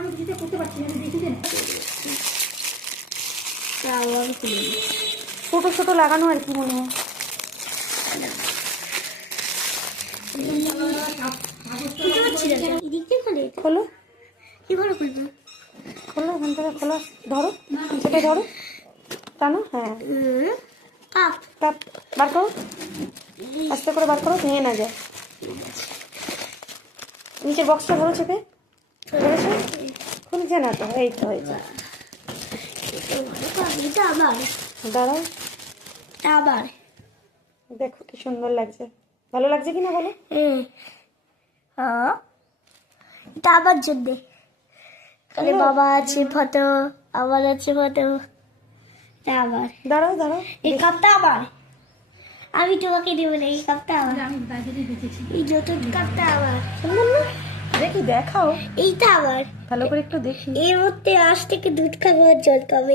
আমি কিছুতে করতে পারছি না, দেখি দেন। ছোট ছোট লাগানো আর কি মনে হয়। খোলো কিভাবে খুলবো? খোলো, এখান থেকে খোলো, ধরো সেটা ধরো, টানো, হ্যাঁ কাপ বার করো, আস্তে করে বার করো, ভেঙে না যায়। নিচের বক্সটা ধরো চেপে, ধরেছো? খুলছে না তো, এই তো হয়েছে। দাঁড়াও, আবার দেখো কি সুন্দর লাগছে, ভালো লাগছে কিনা বলো। হ্যাঁ, এটা আবার জন্যে তাহলে বাবা আছে ফটো, আবার আছে ফটো, আবার দাঁড়াও দাঁড়াও, এই কাপটা আবার আমি তোমাকে দেবো না, এই কাপটা আবার আমি বাজারে দেখেছি, এই নতুন কাপটা আবার সুন্দর না? দেখি দেখাও, এইটা আবার ভালো করে একটু দেখি। এর মধ্যে আজ থেকে দুধ খাবো আর জল পাবে।